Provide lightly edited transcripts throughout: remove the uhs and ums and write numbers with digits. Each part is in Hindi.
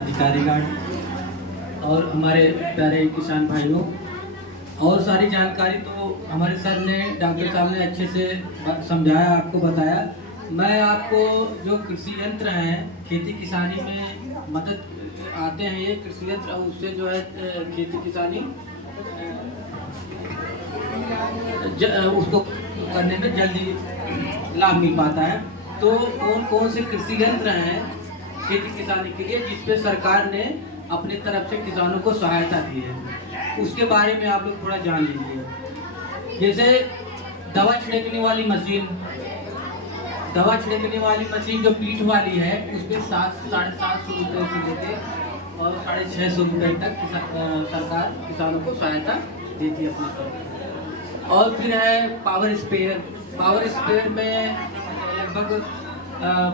अधिकारीगण और हमारे प्यारे किसान भाइयों, और सारी जानकारी तो हमारे सर ने, डॉक्टर साहब ने अच्छे से समझाया, आपको बताया। मैं आपको जो कृषि यंत्र हैं, खेती किसानी में मदद आते हैं ये कृषि यंत्र, और उससे जो है खेती किसानी उसको करने में जल्दी लाभ मिल पाता है। तो कौन कौन से कृषि यंत्र हैं खेती किसानी के लिए जिसपे सरकार ने अपनी तरफ से किसानों को सहायता दी है, उसके बारे में आप लोग थोड़ा जान लीजिए। जैसे दवा छिड़कने वाली मशीन, जो पीठ वाली है, उसमें 700-750 रुपये से लेके और 650 रुपये तक सरकार किसानों को सहायता देती है अपनी तरफ। और फिर है पावर स्प्रेयर में लगभग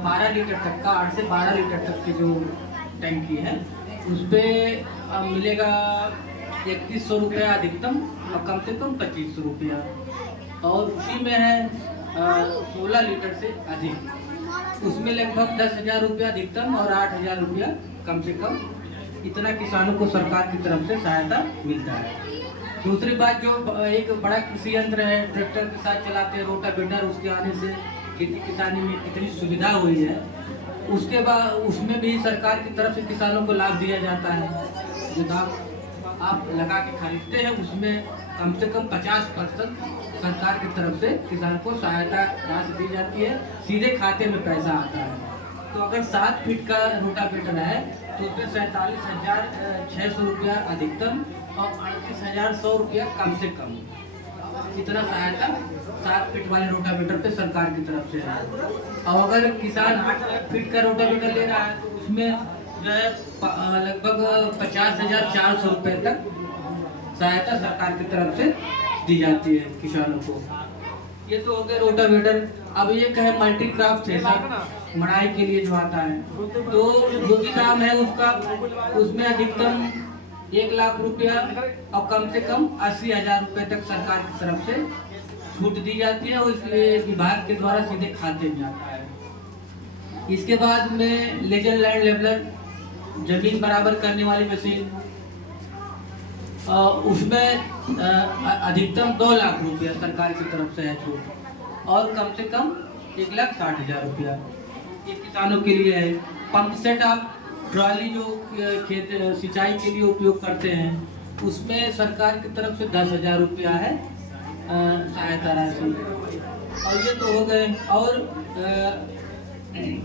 12 लीटर तक का, 8 से 12 लीटर तक की जो टैंकी है, उस पर मिलेगा 3100 रुपया अधिकतम और कम से कम 2500 रुपया। और उसी में है 16 लीटर से अधिक, उसमें लगभग 10,000 रुपया अधिकतम और 8,000 रुपया कम से कम। इतना किसानों को सरकार की तरफ से सहायता मिलता है। दूसरी बात, जो एक बड़ा कृषि यंत्र है, ट्रैक्टर के साथ चलाते हैं, रोटावेटर, उसके आने से खेती किसानी में कितनी सुविधा हुई है। उसके बाद उसमें भी सरकार की तरफ से किसानों को लाभ दिया जाता है। जो दाम आप लगा के खरीदते हैं, उसमें कम से कम 50% सरकार की तरफ से किसान को सहायता राशि दी जाती है, सीधे खाते में पैसा आता है। तो अगर 7 फीट का रोटावेटर है तो उसमें 47,600 रुपया अधिकतम और 38,100 रुपया कम से कम, इतना सहायता 7 फीट वाले रोटावेटर पे सरकार की तरफ से है। और अगर किसान 8 फीट का रोटावेटर ले रहा है तो उसमें जो है लगभग 50,400 रुपये तक सहायता सरकार की तरफ से दी जाती है किसानों को। ये तो हो गया रोटावेटर। अब ये कहे मल्टी क्राफ्ट है, मड़ाई के लिए जो आता है, तो जो भी दाम है उसका, उसमें अधिकतम 1 लाख रुपया और कम से कम 80,000 रुपये तक सरकार की तरफ से छूट दी जाती है, और इसलिए विभाग के द्वारा सीधे खाते में जाता है। इसके बाद में लेजर लैंड लेवलर, जमीन बराबर करने वाली मशीन, उसमें अधिकतम 2 लाख रुपया सरकार की तरफ से है छूट, और कम से कम 1,60,000 रुपया ये किसानों के लिए है। पंप सेट, आप ट्रॉली जो खेत सिंचाई के लिए उपयोग करते हैं, उसमें सरकार की तरफ से 10,000 रुपया है सहायता राशि। और ये तो हो गए। और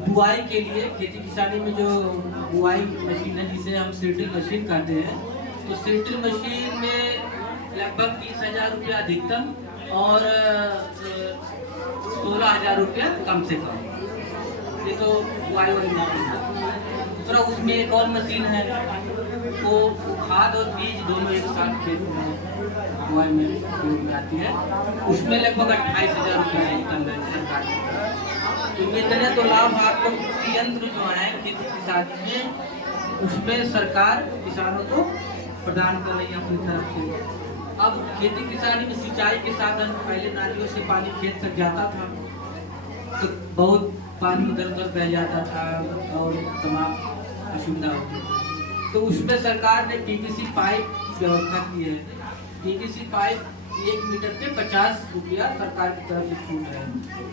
बुआई के लिए, खेती किसानी में जो बुआई मशीन है, जिसे हम सीडिंग मशीन कहते हैं, तो सीडिंग मशीन में लगभग 20,000 रुपया अधिकतम और 16,000 रुपया कम से कम। ये तो बुआई वाली मशीन है। दूसरा, उसमें एक और मशीन है, वो खाद और बीज दोनों एक साथ खेत में बुआई में उपयोग में आती है, उसमें लगभग 28,000 रुपया अधिकतम है सरकार की। तो इतने तो लाभ आपको कृषि यंत्र जो है खेती किसानी में, उसमें सरकार किसानों को प्रदान कर रही है अपनी तरफ से। अब खेती किसानी में सिंचाई के साधन, पहले नालियों से पानी खेत तक जाता था, तो बहुत पानी इधर उधर बह जाता था और तमाम असुविधा होती थी। तो उसमें सरकार ने पीवीसी पाइप की व्यवस्था की है। पीवीसी पाइप 1 मीटर पे 50 रुपया सरकार की तरफ से छूट है,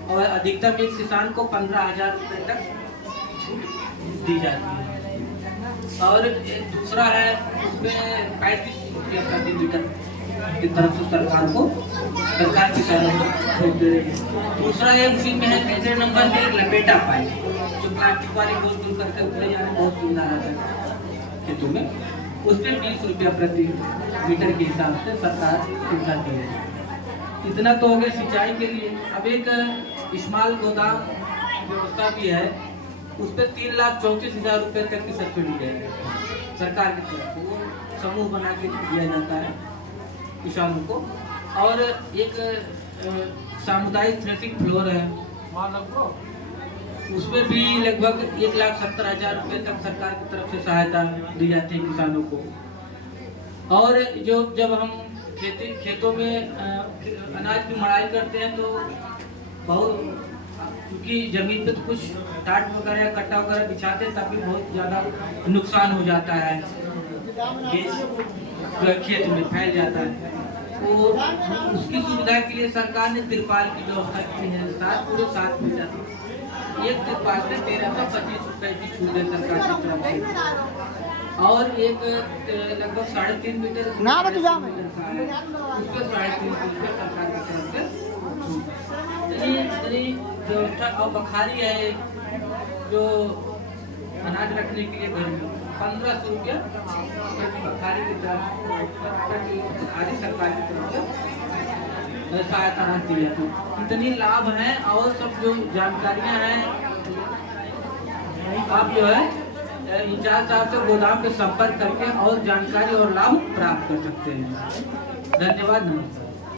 और अधिकतम एक किसान को 15,000 रुपये तक छूट दी जाती है। और दूसरा है, उसमें 35 रुपया प्रति मीटर की तरफ से सरकार किसानों को छूट दे रही है। दूसरा है, उसी में है तीसरे नंबर पे लपेटा पाइप, जो प्लास्टिक वाली गोल गोल करके उतरे जाने बहुत सुविधा रहता है खेतों में, उस पर 20 रुपया प्रति मीटर के हिसाब से सरकार सुविधा दी है। इतना तो हो गया सिंचाई के लिए। अब एक स्मॉल गोदाम व्यवस्था भी है, उस पर 3,34,000 रुपये तक की सब्सिडी है सरकार की तरफ से। वो समूह बना के दिया जाता है किसानों को। और एक सामुदायिक थ्रेसिंग फ्लोर है, उसमें भी लगभग 1,70,000 रुपये तक सरकार की तरफ से सहायता दी जाती है किसानों को। और जो जब हम खेतों में अनाज की मड़ाई करते हैं, तो बहुत क्योंकि जमीन पे तो कुछ टाट वगैरह या कट्टा वगैरह बिछाते हैं तब भी बहुत ज़्यादा नुकसान हो जाता है, खेत में फैल जाता है। तो उसकी सुविधा के लिए सरकार ने तिरपाल की व्यवस्था की है। पूरे 7 मीटर एक तिरपाल में 1325 रुपए की छूट है सरकार की तरफ से। और एक लगभग 3.5 मीटर ना तो जाम है उस पर 3.5 रुपये सरकार की तरफ से व्यवस्था। और बखारी है जो अनाज रखने के लिए घर में 1500 रुपया बखारी की तरफ बखारी सरकार की तरफ से सहायता राशि दी जाती है। इतनी लाभ हैं और सब जो जानकारियां हैं आप जो है इंचार्ज साहब से गोदाम पे संपर्क करके और जानकारी और लाभ प्राप्त कर सकते हैं। धन्यवाद, नमस्कार।